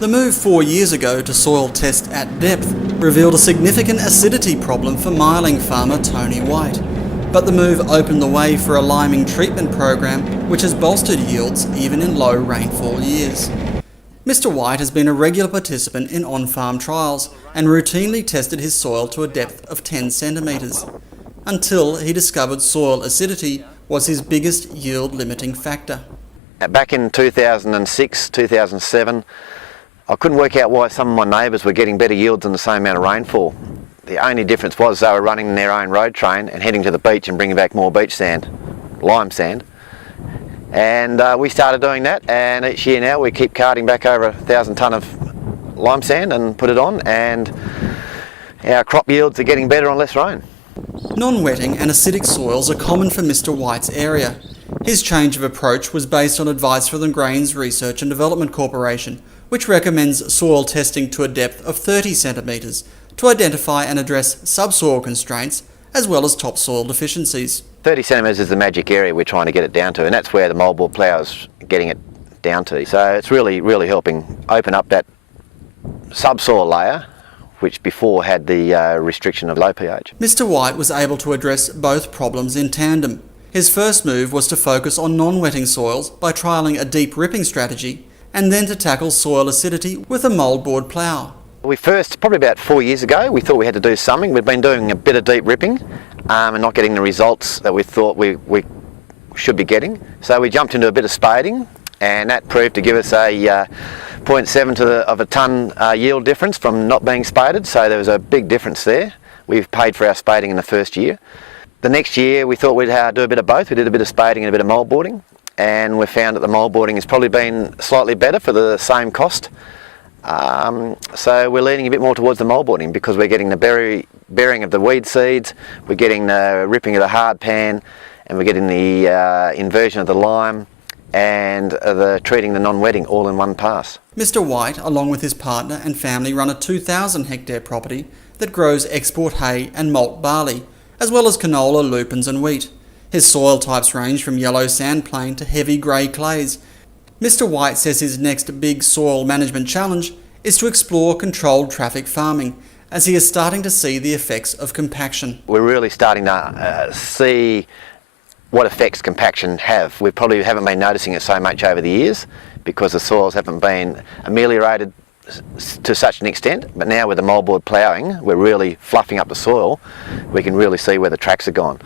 The move 4 years ago to soil test at depth revealed a significant acidity problem for miling farmer Tony White. But the move opened the way for a liming treatment program which has bolstered yields even in low rainfall years. Mr. White has been a regular participant in on-farm trials and routinely tested his soil to a depth of 10 centimetres, until he discovered soil acidity was his biggest yield limiting factor. Back in 2006, 2007, I couldn't work out why some of my neighbours were getting better yields in the same amount of rainfall. The only difference was they were running their own road train and heading to the beach and bringing back more beach sand, lime sand. And we started doing that, and each year now we keep carting back over 1,000 tonne of lime sand and put it on, and our crop yields are getting better on less rain. Non-wetting and acidic soils are common for Mr. White's area. His change of approach was based on advice from the Grains Research and Development Corporation, which recommends soil testing to a depth of 30 centimetres to identify and address subsoil constraints as well as topsoil deficiencies. 30 centimetres is the magic area we're trying to get it down to, and that's where the moldboard plough's getting it down to. So it's really helping open up that subsoil layer, which before had the restriction of low pH. Mr. White was able to address both problems in tandem. His first move was to focus on non-wetting soils by trialling a deep ripping strategy, and then to tackle soil acidity with a mouldboard plough. We first, probably about 4 years ago, we thought we had to do something. We'd been doing a bit of deep ripping and not getting the results that we thought we should be getting. So we jumped into a bit of spading, and that proved to give us a 0.7 of a tonne yield difference from not being spaded, so there was a big difference there. We've paid for our spading in the first year. The next year we thought we'd do a bit of both. We did a bit of spading and a bit of mouldboarding, and we found that the mouldboarding has probably been slightly better for the same cost. So we're leaning a bit more towards the mouldboarding because we're getting the bearing of the weed seeds, we're getting the ripping of the hard pan, and we're getting the inversion of the lime and the treating the non-wetting all in one pass. Mr. White, along with his partner and family, run a 2,000 hectare property that grows export hay and malt barley, as well as canola, lupins and wheat. His soil types range from yellow sandplain to heavy grey clays. Mr. White says his next big soil management challenge is to explore controlled traffic farming, as he is starting to see the effects of compaction. We're really starting to see what effects compaction have. We probably haven't been noticing it so much over the years because the soils haven't been ameliorated to such an extent, but now with the mouldboard ploughing, we're really fluffing up the soil. We can really see where the tracks are gone.